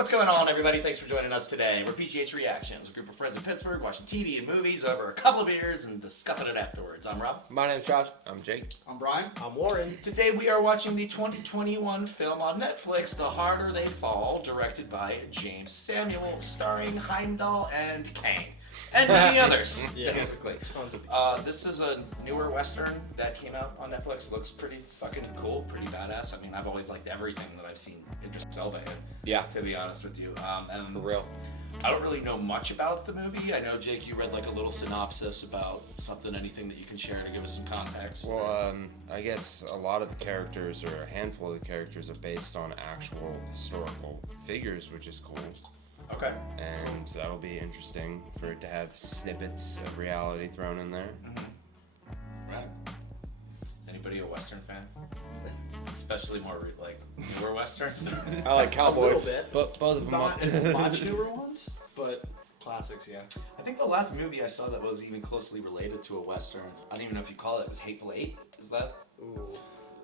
What's going on, everybody? Thanks for joining us today. We're PGH Reactions, a group of friends in Pittsburgh watching TV and movies over a couple of beers and discussing it afterwards. I'm Rob. My name's Josh. I'm Jake. I'm Brian. I'm Warren. Today we are watching the 2021 film on Netflix, The Harder They Fall, directed by Jeymas Samuel, starring Heimdall and Kang. And many others, basically. This is a newer Western that came out on Netflix. Looks pretty fucking cool, pretty badass. I mean, I've always liked everything that I've seen Idris Elba in, Yeah. to be honest with you. And For real. I don't really know much about the movie. I know, Jake, you read like a little synopsis about something, anything that you can share to give us some context. Well, I guess a lot of the characters, or a handful of the characters, are based on actual historical figures, which is cool. Okay. And that'll be interesting for it to have snippets of reality thrown in there. Mm-hmm. Right. Is anybody a Western fan? Especially more like newer Westerns? I like cowboys. A little bit. But both of them Not as much newer ones, but classics, yeah. I think the last movie I saw that was even closely related to a Western, I don't even know if you call it, was Hateful Eight. Is that? Ooh.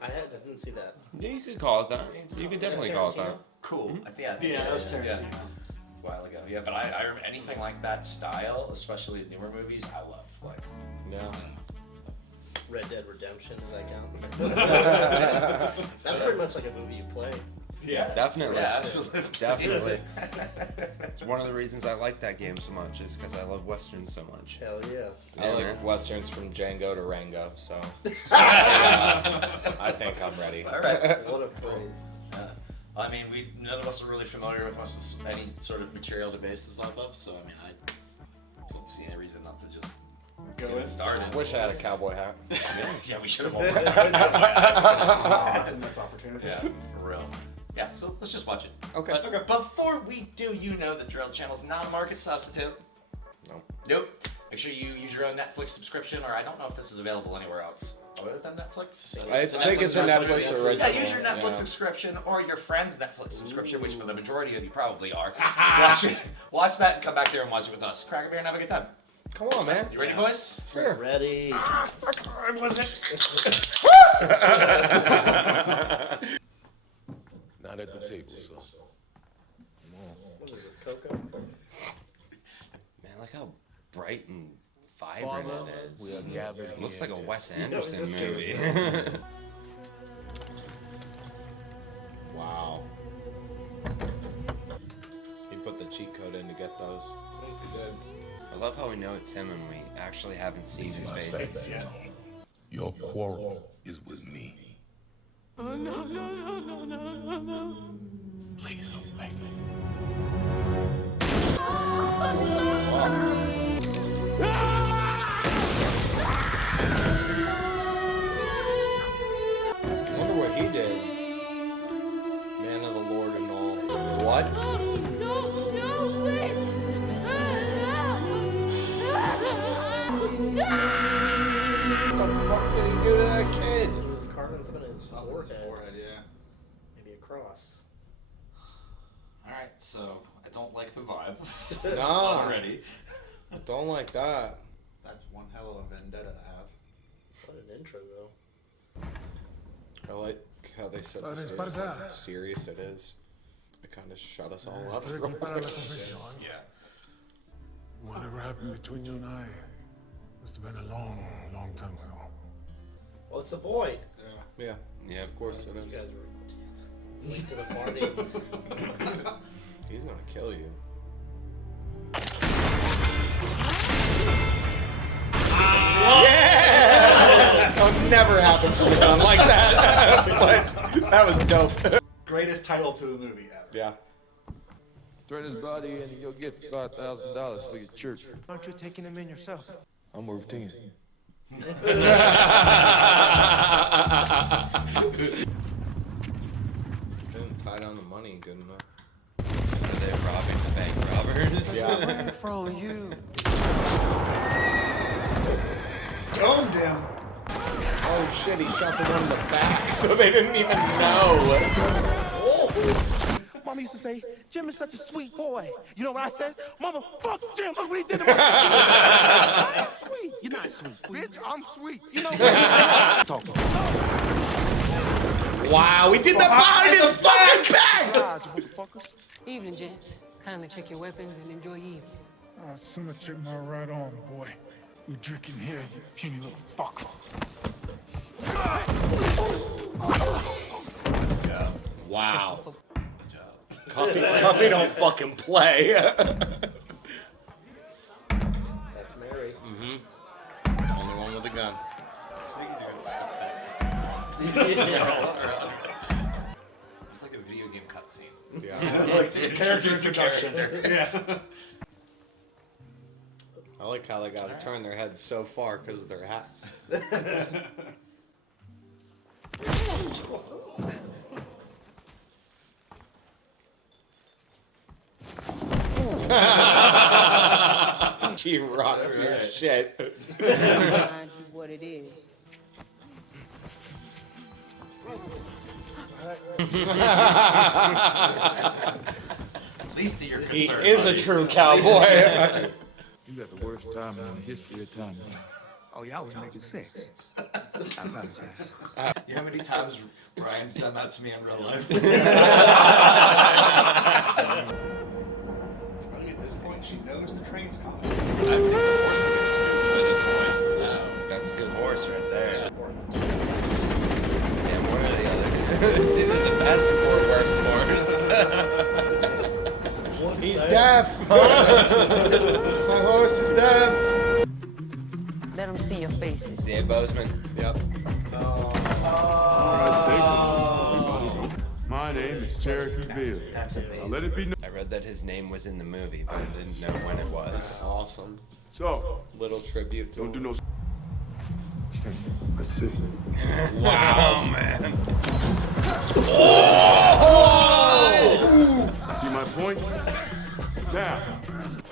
I didn't see that. Yeah, you could call it that. You could definitely call it that. Cool. Mm-hmm. Yeah, That was Tarantino. yeah. A while ago. Yeah, but I remember anything like that style, especially newer movies, I love. Like, Yeah. Red Dead Redemption, does that count? That's pretty much like a movie you play. Yeah. Definitely. yeah, absolutely. Definitely. It's one of the reasons I like that game so much, is because I love Westerns so much. Hell yeah. I Yeah, like man. westerns from Django to Rango, so I think I'm ready. All right. What a phrase. I mean, none of us are really familiar with any sort of material to base this off of, so I mean, I don't see any reason not to just Go get in. it started. Wish I had a cowboy hat. Yeah, we should have all done That's a missed opportunity. Yeah, for real. Yeah, so let's just watch it. Okay. But before we do, you know the drill. Channel's not a market substitute. Nope. Nope. Make sure you use your own Netflix subscription, or I don't know if this is available anywhere else. Other than Netflix? I think it's a Netflix original. Yeah, use your Netflix Yeah. subscription or your friend's Netflix subscription, which for the majority of you probably are. Watch that and come back here and watch it with us. Crack a beer and have a good time. Come on, man. You ready, boys? Sure. Ready. Was it? Not at the table, so. What is this, Coco? Man, look how bright and vibrant it We is. are gathered It looks here like a to- Wes Anderson this is movie. Wow. He put the cheat code in to get those. I love how we know it's him and we actually haven't seen his face. Your quarrel is with me. Please don't make me. I wonder what he did. Man of the Lord and all. What? What the fuck did he do to that kid? He was carving something in his forehead. Yeah. Maybe a cross. Alright, so I don't like the vibe Nah, already. don't like that. That's one hell of a vendetta to have. What an intro, though. I like how they said this is how serious it is. It kind of shut us all up. real quick. Yeah. Whatever happened between you and I must have been a long, long time ago. Oh, it's the boy. Yeah, Yeah, of course it You is. guys were late to the party. He's gonna kill you. Yeah! That would never happen from a gun like that. But that was dope. Greatest title to the movie ever. Yeah. Turn his body in and you'll get $5,000 for your church. Aren't you taking him in yourself? I'm worth 10. Tied on the money, good enough. are they robbing the bank robbers? Yeah. From you. Domed him. Oh shit, he shot the one in the back, so they didn't even know. Mama used to say, Jim is such a sweet boy. You know what I said? Mama, fuck Jim. Look what he did to me. I ain't sweet. You're not sweet. Bitch, I'm sweet. You know what? Talk about Wow, we did the behind his fucking back! it. motherfuckers. Evening, gents. Kindly check your weapons and enjoy your evening. I'd sooner check my right arm, boy. You drinking here, you puny little fucker. Let's go. Wow. Good job. Cuffy don't fucking play. That's Mary. Mm-hmm. Only one with a gun. It's like a video game cutscene. Yeah. Like character introduction. Yeah. I like how they gotta turn their heads so far because of their hats. She rocked your shit. Remind you what it is. At least you're He concerned. is a buddy. true At least cowboy. you're concerned. You got the worst time in the history of time. Oh, y'all was making sex. I apologize. You know how many times Ryan's done that to me in real life? I think at this point she knows the train's coming. I think the horse would be spooked by this point. That's a good horse right there. Yeah, what are the other? It's either the best or worst horse. He's deaf. My horse is deaf. Let them see your faces. See it, Bozeman? Yep. My name is Cherokee Bill. That's amazing. Let it be known. I read that his name was in the movie, but I didn't know when it was. Awesome. So, Little tribute to don't do him. no. That's it. Wow, man. See my points? Now.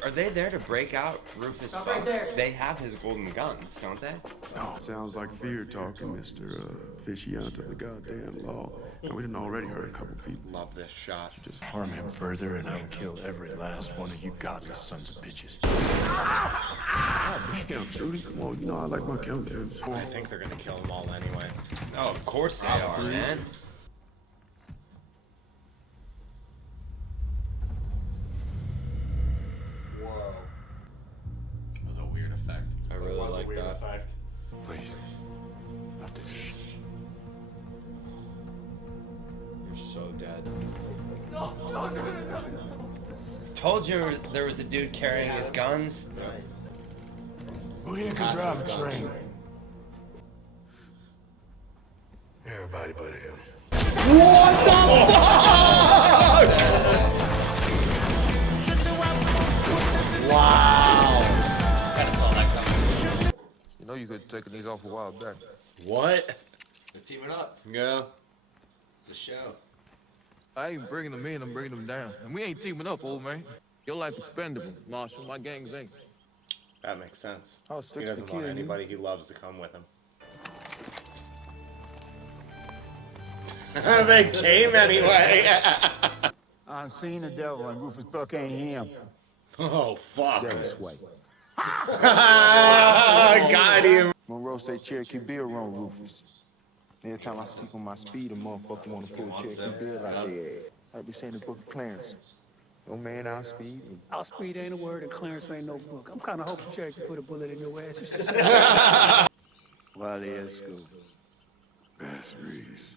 Are they there to break out Rufus' bunk? They have his golden guns, don't they? Oh, sounds like fear talking, Mr. Officiant of the goddamn law. And we done already hurt a couple people. Love this shot. Just harm him further and I'll kill every last one of you godless sons of bitches. Damn, Trudy, come on, you know I like my countdown. I think they're gonna kill them all anyway. Oh, of course they are, man. Whoa. That was a weird effect. I really It was like a weird that. effect. Please. Not this shit. You're so dead. Told you there was a dude carrying his guns. Nice. Who here can drive a train? Everybody but him. Kind of saw that coming. You know you could have taken these off a while back. What? They're teaming up. Yeah. It's a show. I ain't bringing them in, I'm bringing them down. And we ain't teaming up, old man. Your life expendable, Marshall. My gangs ain't. That makes sense. I was He fixing to doesn't want kill you. anybody he loves to come with him. They came anyway. I seen the devil and Rufus Buck ain't him. Oh, fuck. This way. Got him. Monroe say Cherokee Bill run Rufus. Every time I sleep on my speed, a motherfucker wanna pull Cherokee Bill like that. I be saying the book of Clarence. No man out speed. Our speed ain't a word and Clarence ain't no book. I'm kind of hoping Cherokee put a bullet in your ass. While they at school. Bass Reeves.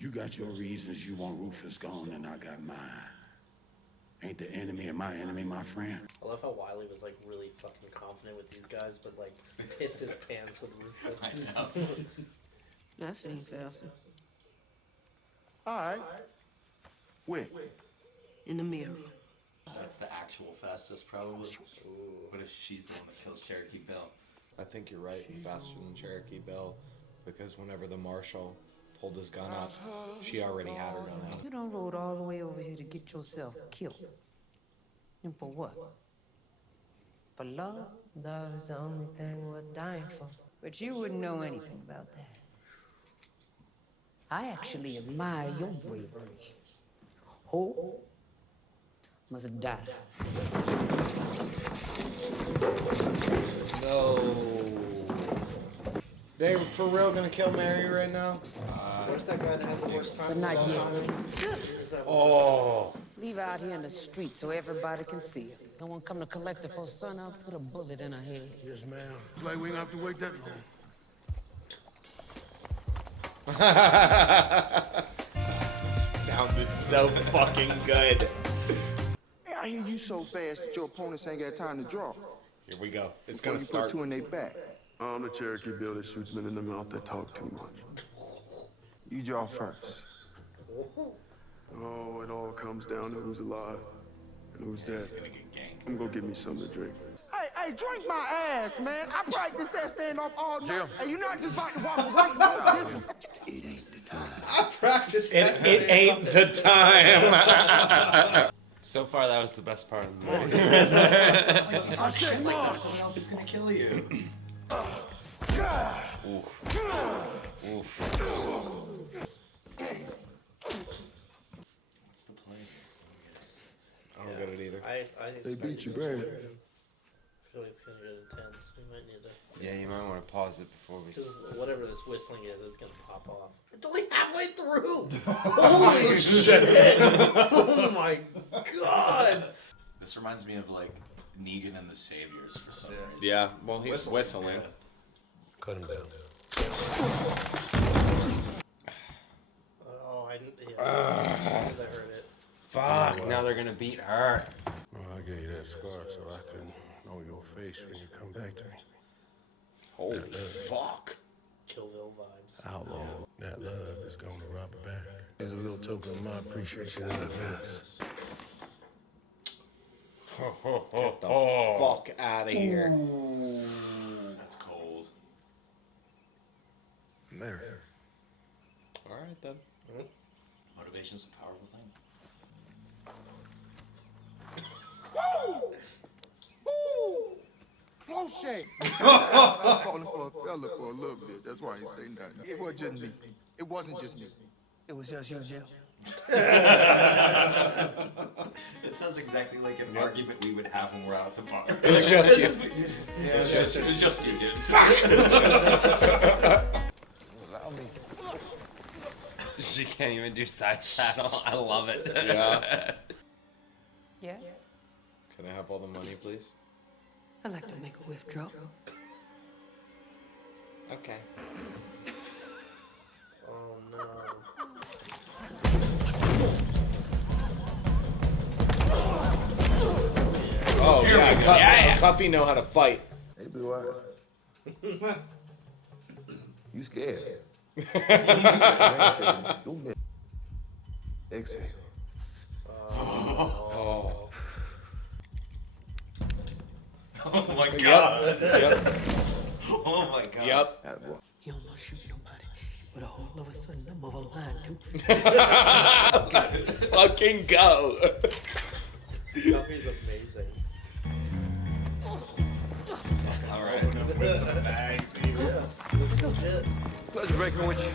You got your reasons you want Rufus gone, and I got mine. Ain't the enemy of my enemy, my friend? I love how Wiley was like really fucking confident with these guys, but like pissed his pants with Rufus. I know. That seems faster. All right. Where? In the mirror. That's the actual fastest, probably. What if she's the one that kills Cherokee Bill? I think you're right. Faster than Cherokee Bill. Because whenever the marshal pulled his gun up, she already had her gun out. You done rode all the way over here to get yourself killed. And for what? For love? Love is the only thing worth dying for. But you wouldn't know anything about that. I actually admire your bravery. Who must die? No. They for real gonna kill Mary right now? Where's that guy that has the worst time? But not yet. Oh. Leave her out here in the street so everybody can see her. No one come to collect her for sun up, put a bullet in her head. Yes, ma'am. It's like we ain't have to wait that long. Sound is so fucking good. Hey, I hear you so fast that your opponents ain't got time to draw. Here we go. It's Before gonna you start. put two in their back. I'm the Cherokee Bill that shoots men in the mouth that talk too much. You draw first. Oh, it all comes down to who's alive and who's dead. I'm gonna get me something to drink. Hey, drink my ass, man. I practiced that standoff all night. Jim. Hey, you're not just about to walk away. It ain't the time. I practiced that. It ain't the time. So far, that was the best part of the movie. You talk shit like that, someone else is gonna kill you. Oof. Oof. What's the play? I don't get it either. They beat you, bad. I feel like it's gonna get intense. We might need to. Yeah, you might want to pause it before we. Because whatever this whistling is, it's gonna pop off. It's only halfway through! Holy shit! Oh my god! This reminds me of like Negan and the Saviors for some reason. Yeah, well, he's whistling. Cut him down. Oh, I didn't. Yeah. As soon as I heard it. Fuck! Now they're gonna beat her. Well, I gave you that scar so I can know your face when you come back to me. Holy fuck. Killville vibes. Outlaw. That love is gonna rob a bank. As a little token of my appreciation in advance. Get the fuck out of here. That's cold. Mary. Alright then. Motivation's a powerful thing. Close shave. I was calling for a fella for a little bit. That's why I ain't say nothing. It wasn't just me. It wasn't just me. It was just you, Jim. It sounds exactly like an argument we would have when we're out at the bar. It was just you. Yeah, it was just you, dude. She can't even do side saddle. I love it. Yeah. Yes? Can I have all the money, please? I'd like to make a withdrawal. Okay. Oh no. Oh, Here yeah, we go. Yeah. Cuffy know how to fight. Hey, Blue Eyes. You scared? You'll miss. Exhale. Oh. Oh my god. Yep. Oh my god. Yep. You don't want to shoot nobody, but all of a sudden I'm over line too. Fucking go. Cuffy's amazing. Alright. Thanks. Yeah, looks legit. Pleasure breaking with you.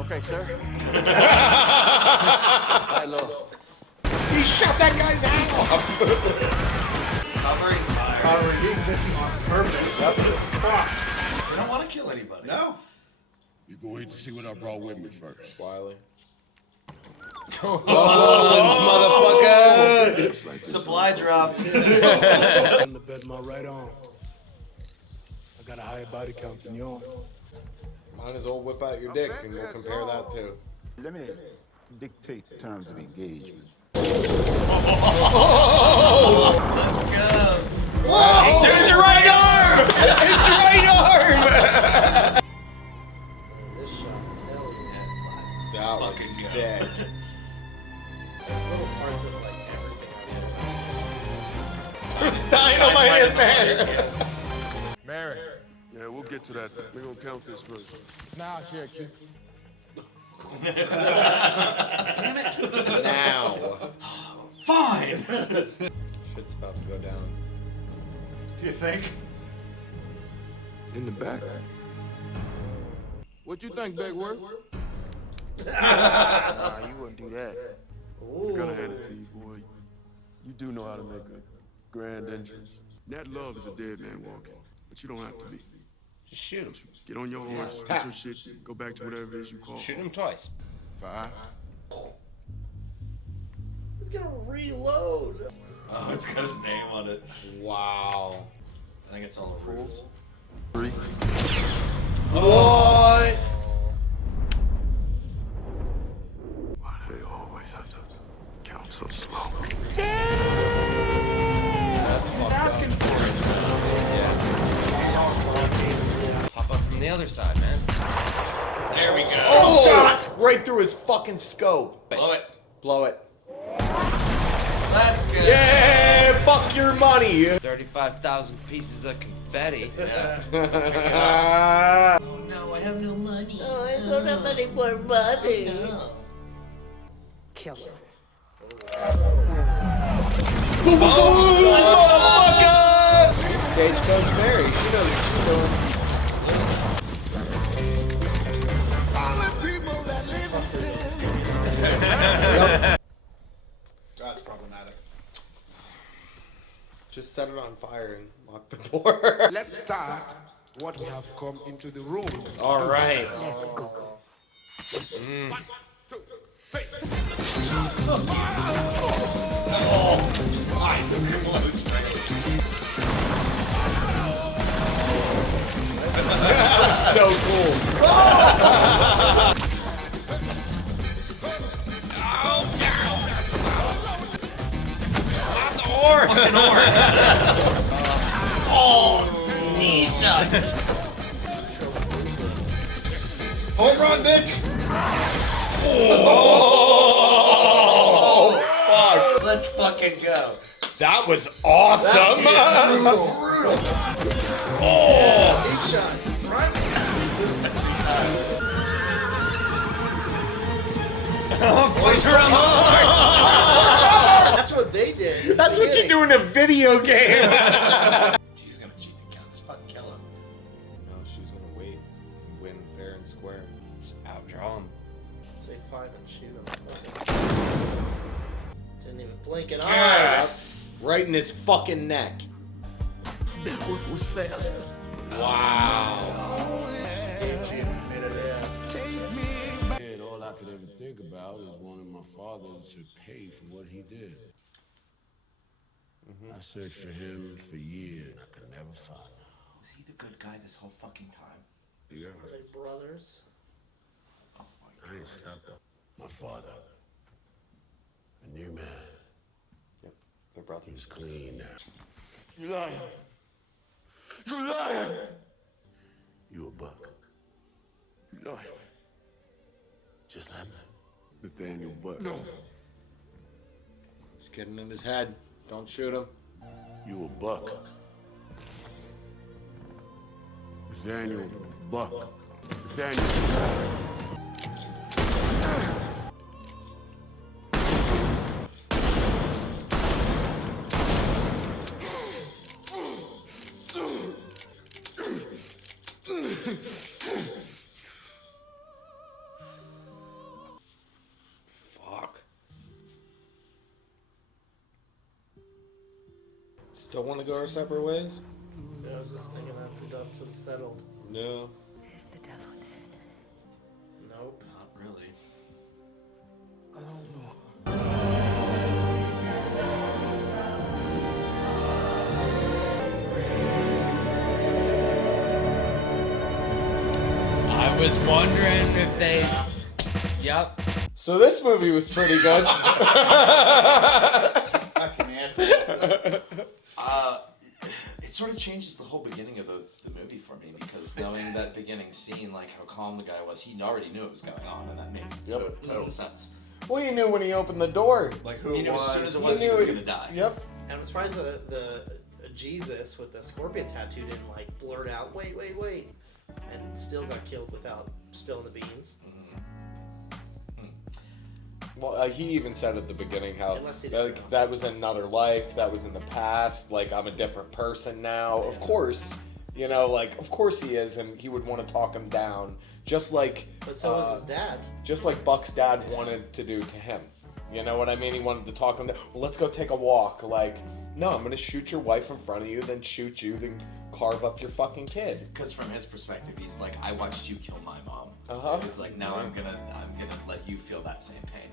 Okay, sir. Hey, look. He shot that guy's hand off. Covering fire. He's missing on purpose. We don't want to kill anybody. No. You go ahead and see what I brought with me first. Wiley. Oh, motherfucker. Supply drop. On the bed of my right arm. I got a higher body count than yours. Might as well whip out your dick and we'll compare that too. Let me dictate the terms of engagement. Let's go. Whoa! There's your right arm! It's your right arm! This shot, hell yeah. That was sick. There's little parts of like everything on the There's dynamite in there. Mary. Yeah, we'll get to that. We're gonna count this first. Now, Cherokee. Now. Fine. Shit's about to go down. You think? In the back. What you think, Begworth? Nah, you wouldn't do that. I'm gonna hand it to you, boy. You do know how to make a grand entrance. That love is a dead man walking, but you don't have to be. Just shoot him. Get on your horse, get your shit, go back to whatever it is you call. Shoot him twice. 5. He's gonna reload. Oh, it's got his name on it. Wow. I think it's all over. Fools. 3. What? Why do they always have to count so slow? That's He's asking for it. Hop up from the other side, man. There we go. Oh! Right through his fucking scope. Blow it. Blow it. That's good. Yeah! Fuck your money! 35,000 pieces of confetti. Yeah. Oh no, I have no money. Oh, I don't have any more money. Kill her. Boom, boom, boom! Motherfucker! Stagecoach Mary, she knows what she's doing. That's problematic. Just set it on fire and lock the door. Let's start what we have come into the room. All right. Let's go. So cool. Fucking orange. Oh, knee shot. Home run, bitch! Oh, fuck. Let's fucking go. That was awesome. Brutal. Oh. He shot right. That's what they did. That's what you do in a video game. She's gonna cheat the count. Just fucking kill him. No, she's gonna wait and win fair and square. Just outdraw him. Say 5 and shoot him. Didn't even blink an eye. Yes. Right in his fucking neck. That was fast. Wow. And all I could ever think about is wanting my father to pay for what he did. I searched for him for years. I could never find him. Was he the good guy this whole fucking time? Yeah, Are they brothers? Oh my I ain't stopped. My father, a new man. Yep, they're brothers. He was clean now. You lying. You lying. You a buck, You lying. just like me. Nathaniel Buck. No. He's getting in his head. Don't shoot him. You a buck. Nathaniel Buck. Nathaniel. Fuck. Still want to go our separate ways? Yeah, I was just thinking after dust has settled. No. Is the devil dead? Nope. Not really. I don't know. I was wondering if they. Yep. So this movie was pretty good. Fucking answer. It sort of changes the whole beginning of the movie for me because knowing that beginning scene, like how calm the guy was, he already knew it was going on, and that makes total sense. Well, you knew when he opened the door. Like who He it knew was. as soon as it You was he knew was it- gonna die. Yep. And I'm surprised the Jesus with the scorpion tattoo didn't like blurt out, wait, and still got killed without spilling the beans. Well, he even said at the beginning how Unless he didn't know. that was another life, that was in the past, like I'm a different person now. Of course, you know, like of course he is, and he would want to talk him down, just like But so was his dad. just like Buck's dad wanted to do to him. You know what I mean? He wanted to talk him down. Well, let's go take a walk. Like, no, I'm gonna shoot your wife in front of you, then shoot you, then carve up your fucking kid. Because from his perspective, he's like, I watched you kill my mom. He's like, now I'm gonna let you feel that same pain.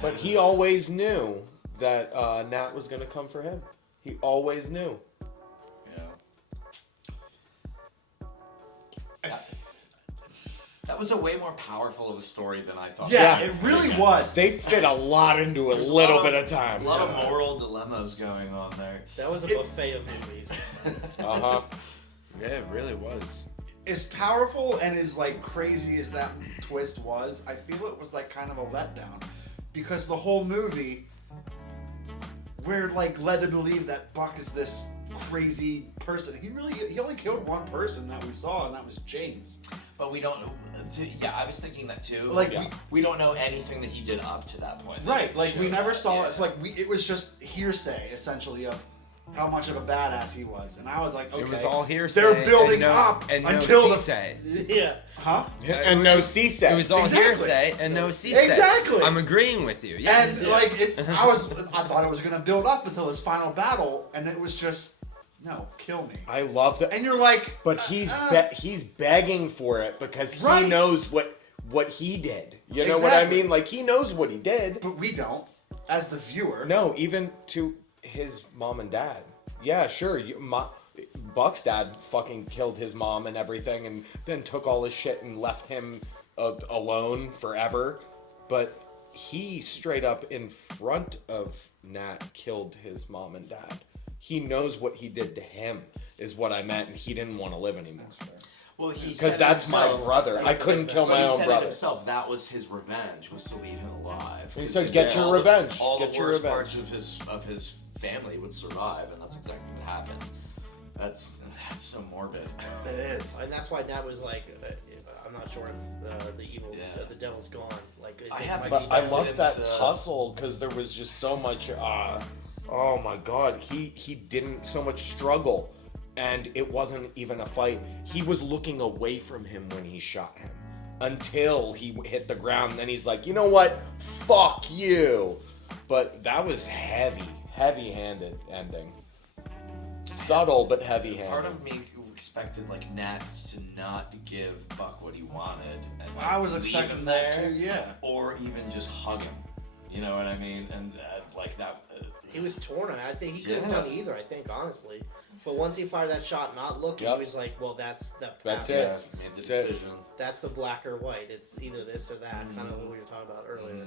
But he always knew that Nat was gonna come for him. He always knew. Yeah. That was a way more powerful of a story than I thought. Yeah, it really was. They fit a lot into a There's little bit of time. A lot of moral dilemmas going on there. That was a buffet of movies. Yeah, it really was. As powerful and as like crazy as that twist was, I feel it was like kind of a letdown, because the whole movie, we're like led to believe that Buck is this crazy person. He only killed one person that we saw, and that was James. But we don't know. Yeah, I was thinking that too. Like, we don't know anything that he did up to that point. Right, like we never saw. It's like it was just hearsay essentially of how much of a badass he was, and I was like, okay, It was all hearsay. they're building and no, up and until no the say. Yeah. Huh? And no C-say. It was all Exactly. hearsay and no C-say. Exactly. I'm agreeing with you. Yes. And like I thought it was gonna build up until his final battle, and it was just no, kill me. I love that. And you're like, but he's begging for it because he knows what he did. You know what I mean? Like, he knows what he did. But we don't, as the viewer. No, even to his mom and dad. Yeah, sure. Buck's dad fucking killed his mom and everything, and then took all his shit and left him alone forever. But he straight up in front of Nat killed his mom and dad. He knows what he did to him, is what I meant, and he didn't want to live anymore. Well, he because that's my brother. I couldn't kill my own brother. Himself, that was his revenge, was to leave him alive. He said, "Get your revenge. All Get the your worst revenge." parts of his family would survive, and that's exactly what happened. That's so morbid. It is, and that's why Nat was like, I'm not sure if the devil's gone. Like, I love that tussle because there was just so much. Oh my God, he didn't so much struggle, and it wasn't even a fight. He was looking away from him when he shot him until he hit the ground. And then he's like, you know what? Fuck you. But that was heavy-handed ending. Subtle but heavy-handed. Part of me expected like Nat to not give Buck what he wanted, and I was leave expecting him that there, too, yeah. or even just hug him. You know what I mean? And like that. He was torn. I think he couldn't have done either. I think honestly, but once he fired that shot, not looking, he was like, "Well, that's it. Made the decision. That's the black or white. It's either this or that." Kind of what we were talking about earlier.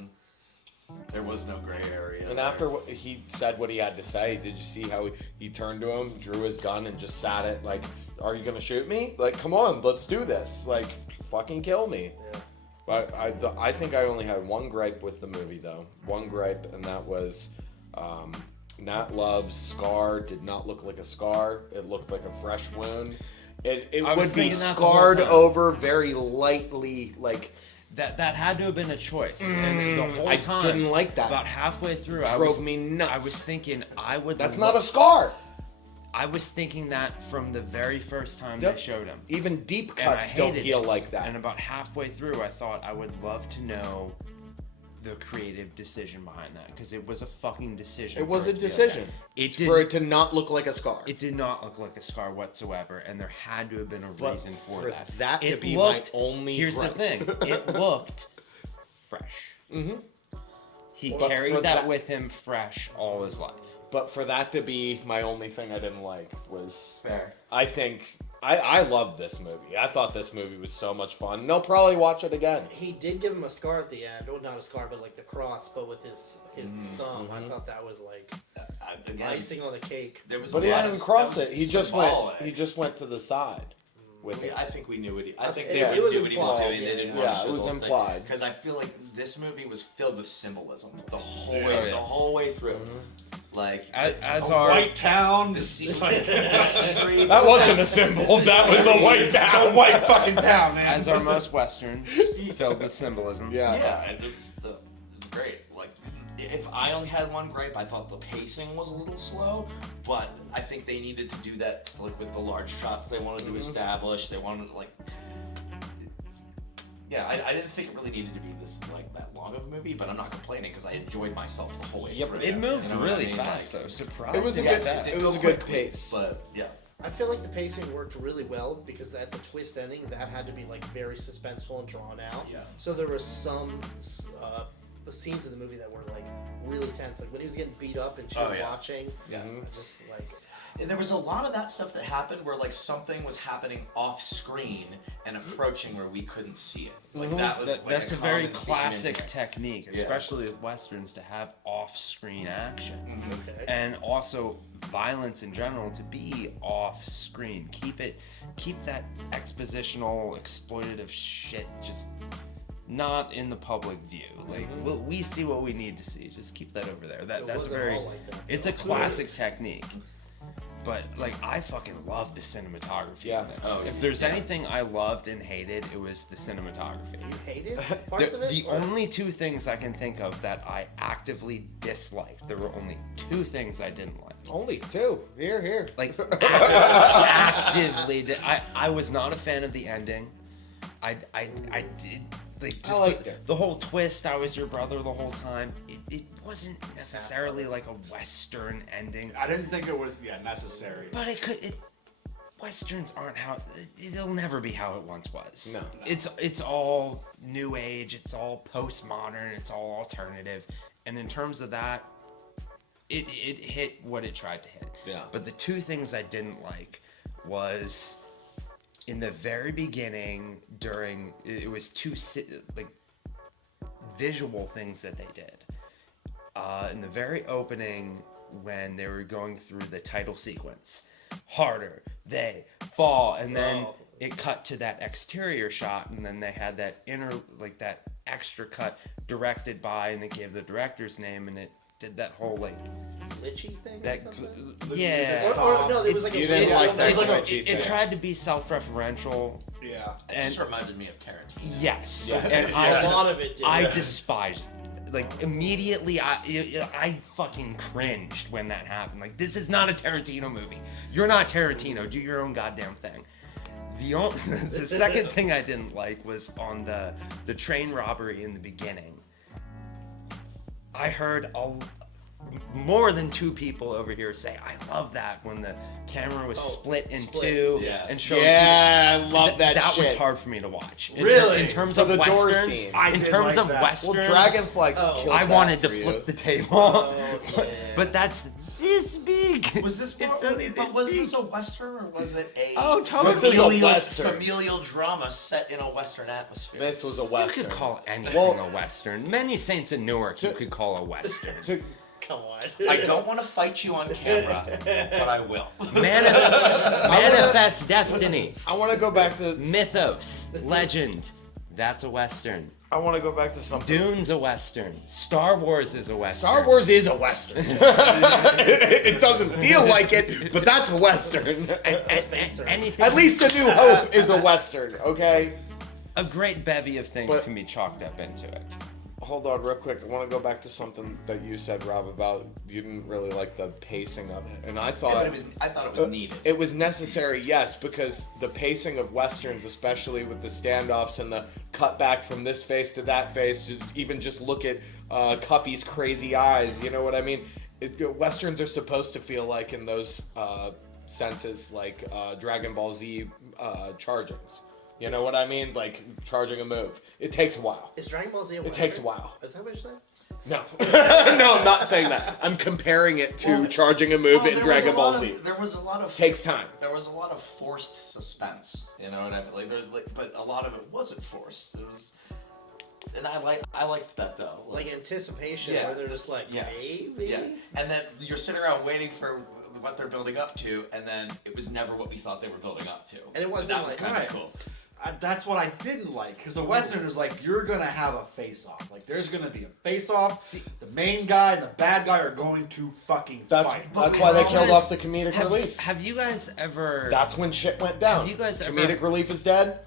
There was no gray area. And after he said what he had to say, did you see how he turned to him, drew his gun, and just sat it like, "Are you gonna shoot me? Like, come on, let's do this. Like, fucking kill me." Yeah. But I think I only had one gripe with the movie though. One gripe, and that was Nat Love's scar did not look like a scar. It looked like a fresh wound. It would be scarred over very lightly, like. That had to have been a choice. And the whole time, I didn't like that. About halfway through, Drove me nuts. I was thinking That's not a scar. I was thinking that from the very first time they showed him. Even deep cuts don't heal like that. And about halfway through, I thought I would love to know the creative decision behind that, because it was a fucking decision. It was a decision. For it to not look like a scar. It did not look like a scar whatsoever, and there had to have been a reason for that. That to it be looked, my only. Here's gripe. the thing: it looked fresh. Mm-hmm. He carried that with him fresh all his life. But for that to be my only thing I didn't like was fair. I think I loved this movie. I thought this movie was so much fun. And I'll probably watch it again. He did give him a scar at the end. Well, not a scar, but like the cross, but with his thumb. I thought that was like icing on the cake. There was but a he lot didn't of, cross it. He just symbolic. went. He just went to the side. With it. I think we knew what he. I think it they was knew what he was implied, doing. They didn't yeah, want to show it was the whole implied. Because I feel like this movie was filled with symbolism the whole way through. Like as a white town. The secret. That wasn't a symbol. That was a white town. A white fucking town, man. As are most westerns, filled with symbolism. Yeah, it was great. Like, if I only had one gripe, I thought the pacing was a little slow, but I think they needed to do that like with the large shots they wanted to establish. They wanted to, like, yeah, I didn't think it really needed to be this like that long of a movie, but I'm not complaining because I enjoyed myself the whole way through. It moved You know what really I mean? fast Like, though. Surprised. It was a good. It was a good pace. But yeah. I feel like the pacing worked really well because at the twist ending, that had to be like very suspenseful and drawn out. Yeah. So there was some the scenes in the movie that were like really tense, like when he was getting beat up and she was watching. Yeah. Just like. And there was a lot of that stuff that happened where like something was happening off screen and approaching where we couldn't see it. Like that was that's a very common theme in classic here. technique, especially with westerns, to have off-screen action, Okay. and also violence in general to be off-screen. Keep that expositional, exploitative shit just not in the public view. Like we see what we need to see. Just keep that over there. That's wasn't very. all like that, It's a classic technique. But like I fucking love the cinematography. Yeah. In this. If there's anything I loved and hated, it was the cinematography. You hated parts of it? The only two things I can think of that I actively disliked. There were only two things I didn't like. Only two. Here. Like actively, I was not a fan of the ending. I did like just I liked it. The whole twist. I was your brother the whole time. It wasn't necessarily like a Western ending. I didn't think it was necessary. But Westerns aren't how it'll never be how it once was. No. It's all new age, it's all postmodern, it's all alternative. And in terms of that, it hit what it tried to hit. Yeah. But the two things I didn't like was in the very beginning during it was two like visual things that they did. In the very opening, when they were going through the title sequence, harder, they fall, and then it cut to that exterior shot, and then they had that inner, like that extra cut directed by, and it gave the director's name, and it did that whole like glitchy thing. that or something? yeah. Or no, there was like You a didn't weird- like that there was like a- glitchy It thing. tried to be self-referential. Yeah. It just reminded me of Tarantino. Yes. Yes. And A lot of it did. I despised. Like immediately, I fucking cringed when that happened. Like, this is not a Tarantino movie. You're not Tarantino. Do your own goddamn thing. The second thing I didn't like was on the train robbery in the beginning. I heard more than two people over here say, I love that when the camera was split in two Yes. and showed Yeah, I love that That was shit. hard for me to watch. Really? In terms For of the door westerns, scene. I in did terms like of that. westerns, Well, Dragonfly killed I that wanted to for flip you. the table. Oh, yeah. But that's this big. Was this It's only but this was big. this a western or was it a Oh, totally. This is a western. familial drama set in a western atmosphere? This was a You western. could call anything Well- a western. Many Saints in Newark you could call a western. Come on. I don't want to fight you on camera, but I will. Manifest destiny. I want to go back to Mythos. Legend. That's a western. I want to go back to something. Dune's a western. Star Wars is a western. Star Wars is a western. It doesn't feel like it, but that's a western. Anything. At least A New Hope is a western, okay? A great bevy of things But- can be chalked up into it. Hold on real quick. I want to go back to something that you said, Rob, about you didn't really like the pacing of it. And I thought... Yeah, but I thought it was needed. It was necessary, yes, because the pacing of westerns, especially with the standoffs and the cut back from this face to that face, to even just look at Cuffy's crazy eyes, you know what I mean? Westerns are supposed to feel like, in those senses, like Dragon Ball Z chargings. You know what I mean? Like charging a move. It takes a while. Is Dragon Ball Z a It takes a western? while. Is that what you're saying? No. No, I'm not saying that. I'm comparing it to charging a move in there was Dragon a Ball lot Z. of- There was a lot of Takes time. There was a lot of forced suspense. You know what I mean? But a lot of it wasn't forced. It was, and I liked that though. Like anticipation, Yeah. where they're just like, Yeah. maybe? Yeah, and then you're sitting around waiting for what they're building up to, and then it was never what we thought they were building up to. And it wasn't that was like- kind of right. cool. That's what I didn't like, because the Western is like, you're gonna have a face-off. Like, there's gonna be a face-off. The main guy and the bad guy are going to fucking fight. That's why they killed off the comedic relief. Have you guys ever... That's when shit went down. Have you guys ever- Comedic relief is dead.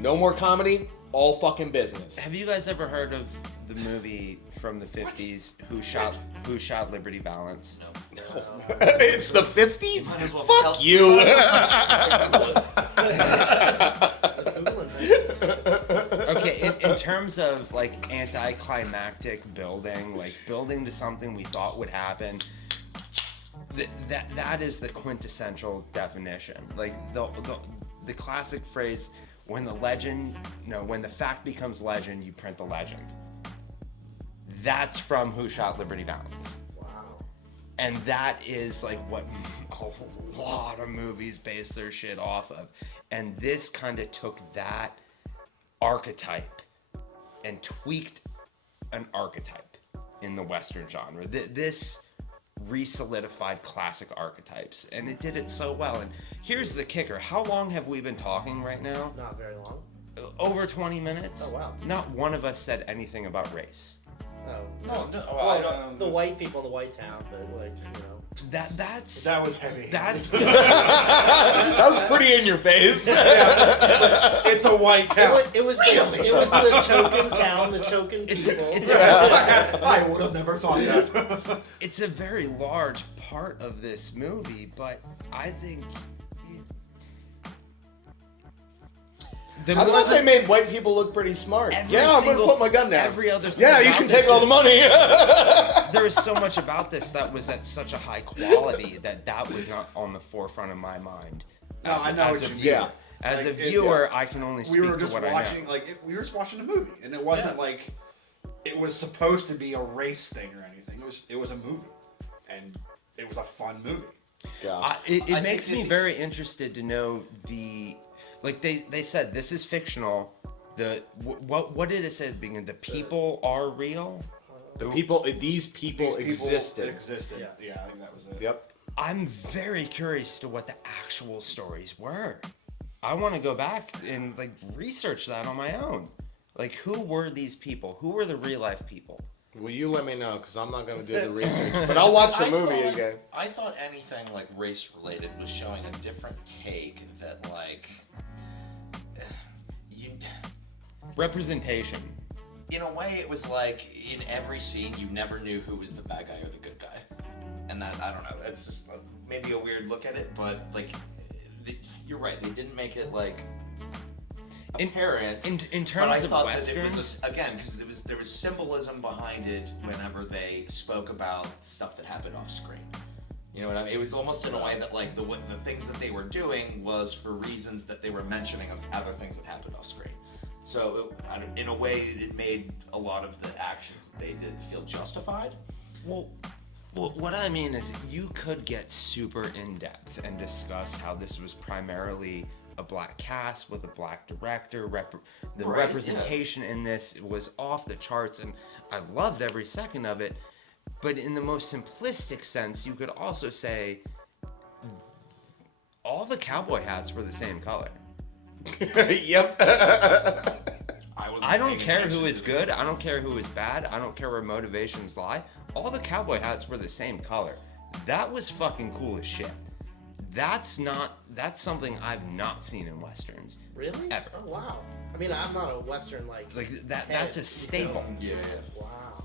No more comedy. All fucking business. Have you guys ever heard of the movie from the 50s, Who Shot Liberty Valance? No. It's the 50s? Might as well Fuck tell- you. Let's Google it. Okay, in terms of like anticlimactic building, like building to something we thought would happen, that is the quintessential definition. Like the classic phrase, when the fact becomes legend, you print the legend. That's from Who Shot Liberty Valance. Wow. And that is like what a lot of movies base their shit off of. And this kind of took that archetype and tweaked an archetype in the Western genre. This re-solidified classic archetypes, and it did it so well. And here's the kicker. How long have we been talking right now? Not very long. Over 20 minutes. Oh, wow. Not one of us said anything about race. No. Well, the white people in the white town, but like, you know. That was heavy. That's That was pretty in your face. It's a white town. It was the token town, the token people. I would have never thought that. It's a very large part of this movie, but I think I thought they made white people look pretty smart. I'm gonna put my gun down. Every other thing you about can this take all the money. There is so much about this that was at such a high quality that was not on the forefront of my mind. As a viewer. As a viewer, I can only speak to what I know. We were just watching a movie, and it wasn't like it was supposed to be a race thing or anything. It was a movie, and it was a fun movie. Yeah. It makes me very interested to know like they said this is fictional. What did it say at the beginning? The people are real. These people existed. Yeah, I think that was it. Yep. I'm very curious to what the actual stories were. I want to go back and like research that on my own. Like, who were these people? Who were the real life people? Well, you let me know, because I'm not going to do the research. But I'll watch the movie again. I thought anything like race related was showing a different take that like Representation. In a way, it was like in every scene you never knew who was the bad guy or the good guy, and that I don't know. It's just maybe a weird look at it, but like you're right. They didn't make it like apparent. In terms but I of thought westerns, that it was again because there was symbolism behind it whenever they spoke about stuff that happened off screen. You know what I mean? It was almost in a way that like the things that they were doing was for reasons that they were mentioning of other things that happened off screen. So in a way, it made a lot of the actions that they did feel justified. Well, what I mean is you could get super in-depth and discuss how this was primarily a black cast with a black director. The representation in this was off the charts, and I loved every second of it. But in the most simplistic sense, you could also say all the cowboy hats were the same color. Yep. I don't care who is good. I don't care who is bad. I don't care where motivations lie. All the cowboy hats were the same color. That was fucking cool as shit. That's something I've not seen in westerns. Really? Ever. Oh wow. I mean, I'm not a western like that. That's a staple. Yeah. Wow.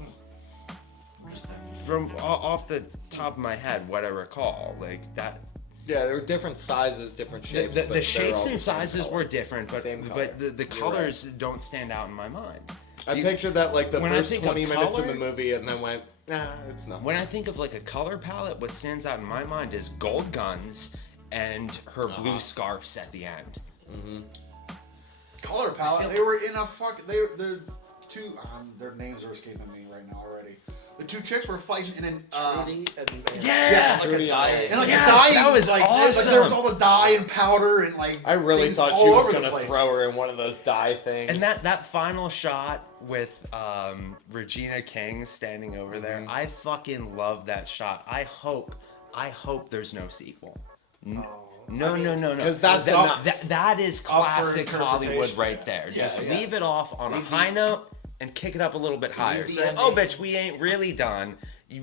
From off the top of my head, what I recall, like that. Yeah, there were different sizes, different shapes. The shapes and sizes were different, but the colors right. don't stand out in my mind. I pictured that like the when first I think 20 of minutes color, of the movie, and then went, nah, it's nothing. When I think of like a color palette, what stands out in my mind is gold guns and her blue scarves at the end. Mm-hmm. Color palette. They were in a the two. Their names are escaping me right now already. The two chicks were fighting in an. Trudy and Yes! Like a dye. And like Yes, the dye, that was like, awesome. Like there was all the dye and powder and like. I really things thought all she was over gonna the place. throw her in one of those dye things. And that final shot with Regina King standing over there, I fucking love that shot. I hope there's no sequel. No. Because that's that is classic interpretation. Hollywood right there. Yeah, Just yeah. leave it off on a high note and kick it up a little bit higher. Say, oh, bitch, we ain't really done,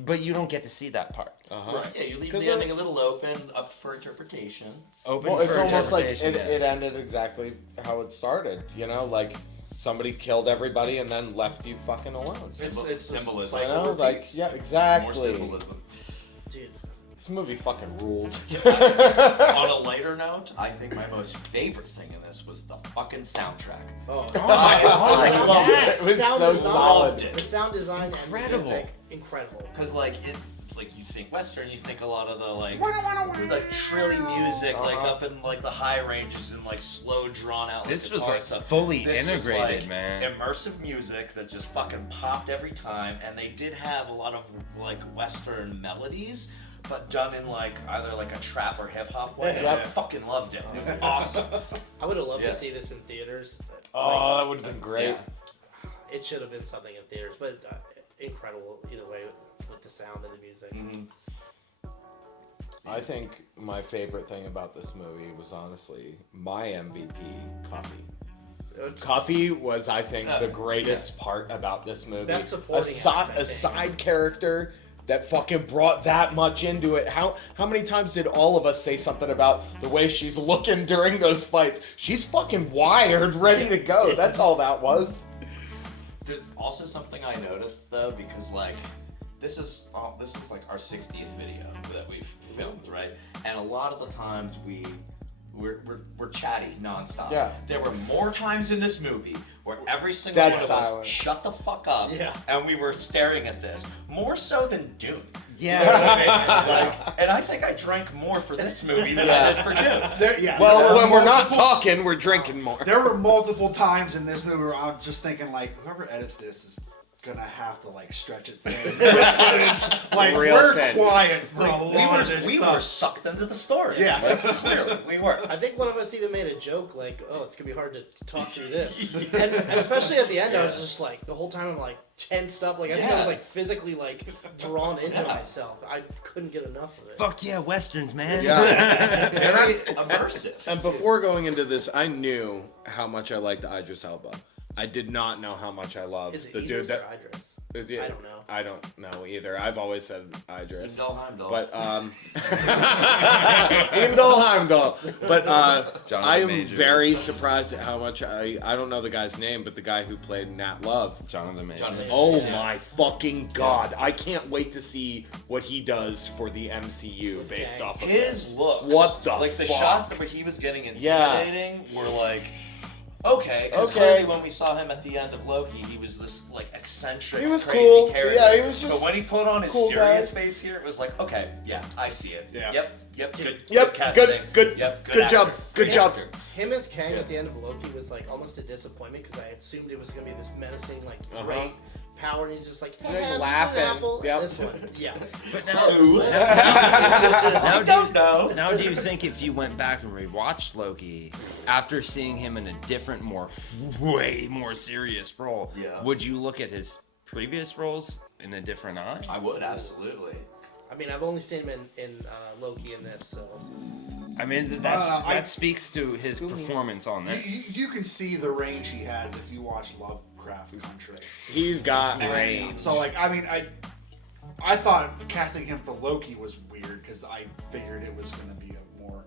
but you don't get to see that part. Right. Yeah, you leave the ending a little open, up for interpretation. Open well, for it's almost like interpretation, it yes. ended exactly how it started. You know, like somebody killed everybody and then left you fucking alone. It's Symbolism. You know, like yeah, exactly. More symbolism. Dude, This movie fucking ruled. On a lighter note, I think my most favorite thing in this was the fucking soundtrack. I love it. It was Sound so design, solid. The sound design Incredible. and the music, incredible. Because like you think Western, you think a lot of the like trilly music, like up in like the high ranges and like slow drawn out. Like, This was guitar like stuff. fully This was, integrated, like, man. Immersive music that just fucking popped every time, and they did have a lot of like Western melodies, but done in like either like a trap or hip hop way. And I fucking loved it. It was awesome. I would have loved to see this in theaters. Oh, that would have been great. It should have been something in theaters, but incredible either way with the sound and the music. I think my favorite thing about this movie was honestly my MVP, Coffee. Coffee was, I think, the greatest part about this movie. Best supporting a side character that fucking brought that much into it. How many times did all of us say something about the way she's looking during those fights? She's fucking wired, ready to go. That's all that was. There's also something I noticed though, because like this is like our 60th video that we've filmed, right? And a lot of the times we're chatty nonstop. Yeah. There were more times in this movie where every single one of us shut the fuck up and we were staring at this. More so than Dune. Yeah. You know what I mean? Like, and I think I drank more for this movie than I did for Dune. Well, when we're not talking, we're drinking more. There were multiple times in this movie where I'm just thinking, like, whoever edits this is gonna have to like stretch it thin. Like Real we're thin. quiet for a lot of this We stuff. were sucked into the story. Yeah. Clearly, we were. I think one of us even made a joke like, "Oh, it's gonna be hard to talk through this," and especially at the end, I was just like, the whole time I'm like tensed up, like I think I was like physically like drawn into myself. I couldn't get enough of it. Fuck yeah, Westerns, man. Yeah. Very immersive. And before going into this, I knew how much I liked Idris Elba. I did not know how much I loved Is it the dude Idris that. or Idris? Yeah, I don't know. I don't know either. I've always said Idris. Heimdall. But Heimdall. But Jonathan I am Majors. very surprised at how much I don't know the guy's name, but the guy who played Nat Love. Jonathan Majors. Oh my fucking god! I can't wait to see what he does for the MCU based off of his this. looks. What the like the fuck? shots where he was getting Yeah. intimidating were like. Okay, because clearly when we saw him at the end of Loki, he was this like eccentric, He was crazy cool. character. Yeah, he was just But when he put on his cool serious guy. face here, it was like, okay, yeah, I see it. Yeah. Yep, good Yep, casting. good Yep, good job, actor. good Great job. actor. Him as Kang at the end of Loki was like almost a disappointment because I assumed it was gonna be this menacing, like great power, and he's just like, Like, hey, laughing. apple. Yep. This one, yeah. But I don't know. Now, do you think if you went back and rewatched Loki after seeing him in a different, way more serious role, would you look at his previous roles in a different eye? I would, absolutely. I mean, I've only seen him in Loki in this, so. I mean, that speaks to his performance on this. You can see the range he has if you watch Lovecraft Country. He's got range. So like, I mean, I thought casting him for Loki was weird because I figured it was going to be a more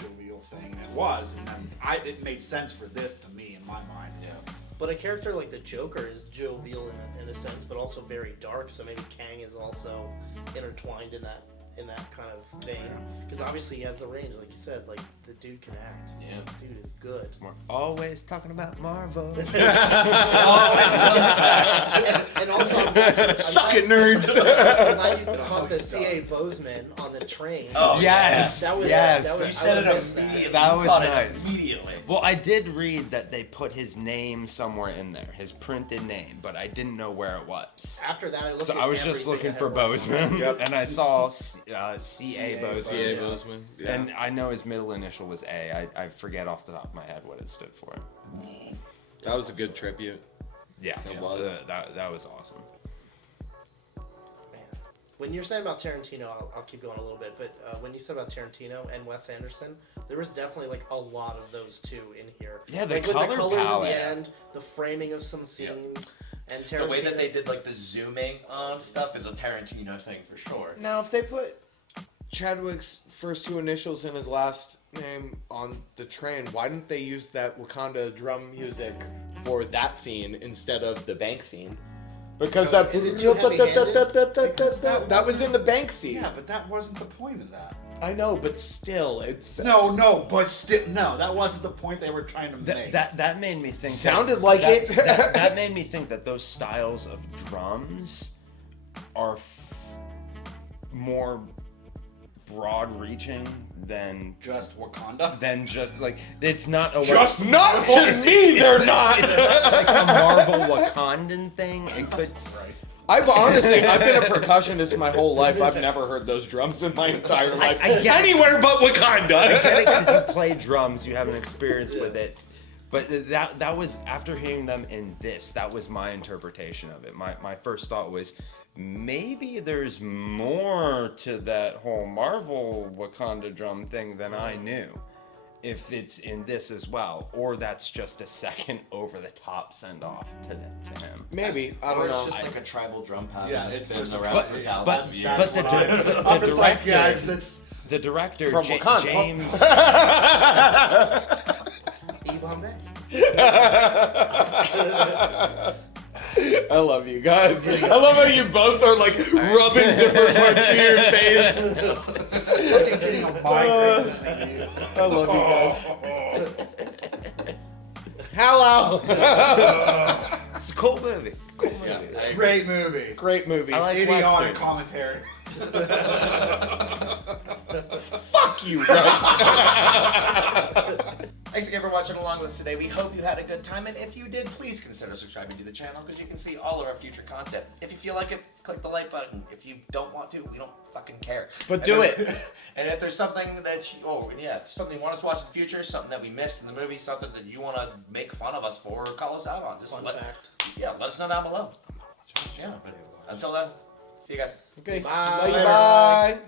jovial thing, and it was, and then it made sense for this to me in my mind. Yeah. But a character like the Joker is jovial in a sense, but also very dark. So maybe Kang is also intertwined in that kind of vein. Because obviously he has the range, like you said. Like the dude can act. Yeah. Dude is good. We're always talking about Marvel. And also, Suck it, nerds. I'm glad you caught the C.A. Bozeman on the train. Oh, yes, That was, yes. That was, You said it I missed immediately. That You was caught it nice. Immediately. Well, I did read that they put his name somewhere in there, his printed name, but I didn't know where it was. After that, I looked So at I was just everything looking I for had watched. Bozeman, and I saw C.A. Bozeman. C.A. Bozeman. Yeah. And I know his middle initial was A. I forget off the top of my head what it stood for. That was a good tribute. Yeah, It was. That was awesome. Man. When you're saying about Tarantino, I'll keep going a little bit, but when you said about Tarantino and Wes Anderson, there was definitely like a lot of those two in here. Yeah, the like with color the colors palette. at the end, the framing of some scenes, and Tarantino. The way that they did like the zooming on stuff is a Tarantino thing for sure. Now, if they put Chadwick's first two initials in his last name on the train, why didn't they use that Wakanda drum music for that scene instead of the bank scene? Because Because that is it too heavy-handed? that was in the bank scene. Yeah, but that wasn't the point of that. I know, but still, it's No, but still, no, that wasn't the point they were trying to make. That made me think. Sounded like it. that made me think that those styles of drums are more broad-reaching than just Wakanda. Than just like it's not a Just not to me. They're not. It's not like a Marvel Wakandan thing. It could. I've been a percussionist my whole life. I've never heard those drums in my entire life. I get anywhere but Wakanda. I get it because you play drums, you have an experience with it. But that was after hearing them in this. That was my interpretation of it. My first thought was maybe there's more to that whole Marvel Wakanda drum thing than I knew. If it's in this as well, or that's just a second over-the-top send-off to him. Maybe I don't or know. it's just like a tribal drum pattern Yeah, that's it's been around for thousands of years. But the I'm just like, yeah, director, it's the director From Wakanda. James. I love you guys. I love how you both are like rubbing different parts of your face. fucking getting a migraine listening to you. I love you guys. Hello. It's a cool movie. Yeah, I agree. Great movie. Great movie. I like Idiotic westerns. commentary. Fuck you guys. Thanks again for watching along with us today. We hope you had a good time, and if you did, please consider subscribing to the channel because you can see all of our future content. If you feel like it, click the like button. If you don't want to, we don't fucking care. But do it. And if there's something that something you want us to watch in the future, something that we missed in the movie, something that you want to make fun of us for, or call us out on, just let us know down below. Yeah, but until then, see you guys. Okay. Bye. Bye.